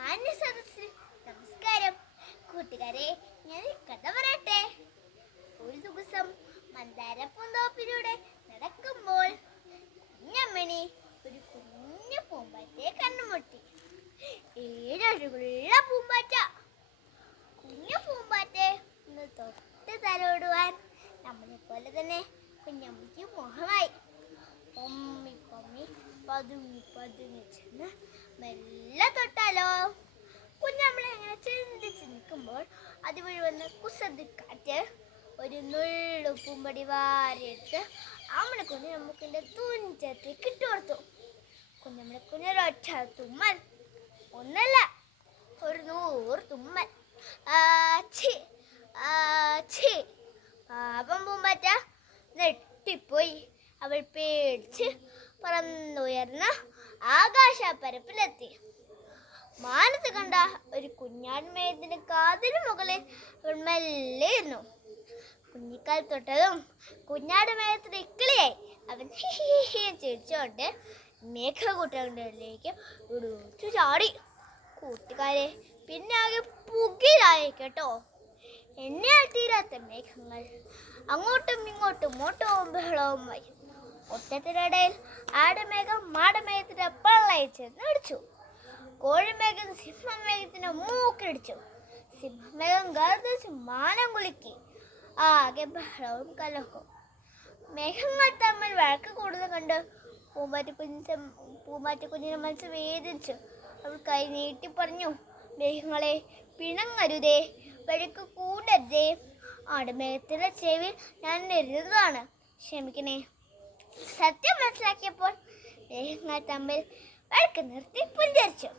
മാന്യ സദസ്സിന് നമസ്കാരം. കൂട്ടുകാരെ, ഞാൻ കഥ പറയട്ടെ. ഒരു ദിവസം മന്ദാരപ്പൂന്തോപ്പിലൂടെ നടക്കുമ്പോൾ കുഞ്ഞമ്മണി ഒരു കുഞ്ഞു പൂമ്പാറ്റയെ കണ്ടുമുട്ടി. ഏഴഴകുള്ള പൂമ്പാറ്റ. കുഞ്ഞു പൂമ്പാറ്റെ ഒന്ന് തൊട്ട് തലോടുവാൻ നമ്മളെ പോലെ തന്നെ കുഞ്ഞമ്മയ്ക്ക് മോഹമായി. പൊമ്മി പൊമ്മി പതുങ്ങി പതുങ്ങി ചെന്ന് മെല്ലെ തൊട്ടാലോ. കുഞ്ഞമ്മളെ അങ്ങനെ ചിന്തിച്ച് നിൽക്കുമ്പോൾ അതുവഴി വന്ന കുസൃതിക്കാറ്റ് ഒരു നുള്ളു പൂമ്പടി വാരിയെടുത്ത് അമ്മളെ കുഞ്ഞമ്മക്കിൻ്റെ തുഞ്ചത്തേക്ക് ഇട്ടു കൊടുത്തു. കുഞ്ഞമ്മളെ കുഞ്ഞൊരൊറ്റ തുമ്മൽ, ഒന്നല്ല ഒരു 100 തുമ്മൽ. ആച്ചി ആച്ചി. പാപം പൂമ്പാറ്റ നെട്ടിപ്പോയി. അവൾ പേടിച്ച് പറന്നുയർന്ന ആകാശപ്പരപ്പിലെത്തി. മാനത്ത് കണ്ട ഒരു കുഞ്ഞാടുമേയത്തിന്റെ കാതിന് മുകളിൽ അവൾ മെല്ലെ ഇരുന്നു. കുഞ്ഞിക്കാൽ തൊട്ടതും കുഞ്ഞാടുമേയത്തിന് ഇക്കിളിയായി. അവൻ ചിരിച്ചോണ്ട് മേഘകൂട്ടങ്ങളിലേക്ക് ഉടുത്തു ചാടി. കൂട്ടുകാരെ, പിന്നെ ആകെ പുകയിലായി കേട്ടോ. എന്നെയാൽ തീരാത്ത മേഘങ്ങൾ അങ്ങോട്ടും ഇങ്ങോട്ടും ഓട്ടവും ബഹളവുമായി. ഒറ്റത്തിനിടയിൽ ആടുമേഘം മാടമേഘത്തിന്റെ പള്ളയിച്ചെന്ന് അടിച്ചു. കോഴിമേഘം സിംഹമേഘത്തിന്റെ മൂക്കിടിച്ചു. സിംഹമേഘം ഗർജിച്ച് മാനം കുലുക്കി. ആകെ ബഹളവും കലഹവും. മേഘങ്ങൾ തമ്മിൽ വഴക്ക് കൂടുതൽ കണ്ട് പൂമ്പാറ്റക്കുഞ്ഞിനെ മനസ്സ് വേദിച്ചു. അവൾ കൈ നീട്ടി പറഞ്ഞു, മേഘങ്ങളെ പിണങ്ങരുതേ, വഴക്ക് കൂടരുതേ. ആടുമേഘത്തിന്റെ ചെവിയിൽ ഞാൻ എഴുതുന്നതാണ്, ക്ഷമിക്കണേ. സത്യം മനസ്സിലാക്കിയപ്പോൾ മേഘങ്ങൾ തമ്മിൽ വഴക്ക് നിർത്തി പുഞ്ചരിച്ചു.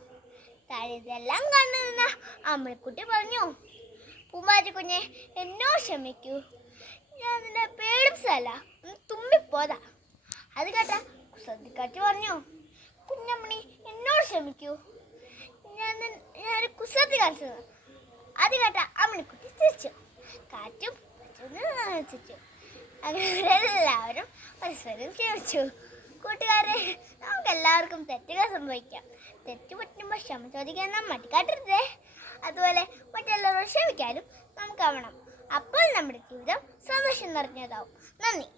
താഴെല്ലാം കണ്ടു നിന്ന അമ്മക്കുട്ടി പറഞ്ഞു, പൂമ്പാറ്റക്കുഞ്ഞെ, എന്നോട് ക്ഷമിക്കൂ, ഞാൻ നിന്നെ പേടിച്ചതല്ല, ഒന്ന് തുമ്മിപ്പോതാ. അത് കേട്ട കുസൃതിക്കാറ്റ് പറഞ്ഞു, കുഞ്ഞമ്മണി, എന്നോട് ക്ഷമിക്കൂ, ഞാൻ കുസൃതി കാണിച്ചത്. അത് കേട്ട അമ്മണിക്കുട്ടി ചിരിച്ചു. കാറ്റും ചിരിച്ചു. അങ്ങനെ എല്ലാവരും പരസ്പരം ക്ഷമിച്ചു. കൂട്ടുകാരെ, നമുക്ക് എല്ലാവർക്കും തെറ്റുകൾ സംഭവിക്കാം. തെറ്റ് പറ്റുമ്പോൾ ക്ഷമ ചോദിക്കാൻ നാം മടിക്കാട്ടരുതേ. അതുപോലെ മറ്റുള്ളവരോട് ക്ഷമിക്കാനും നമുക്കാവണം. അപ്പോൾ നമ്മുടെ ജീവിതം സന്തോഷം നിറഞ്ഞതാവും. നന്ദി.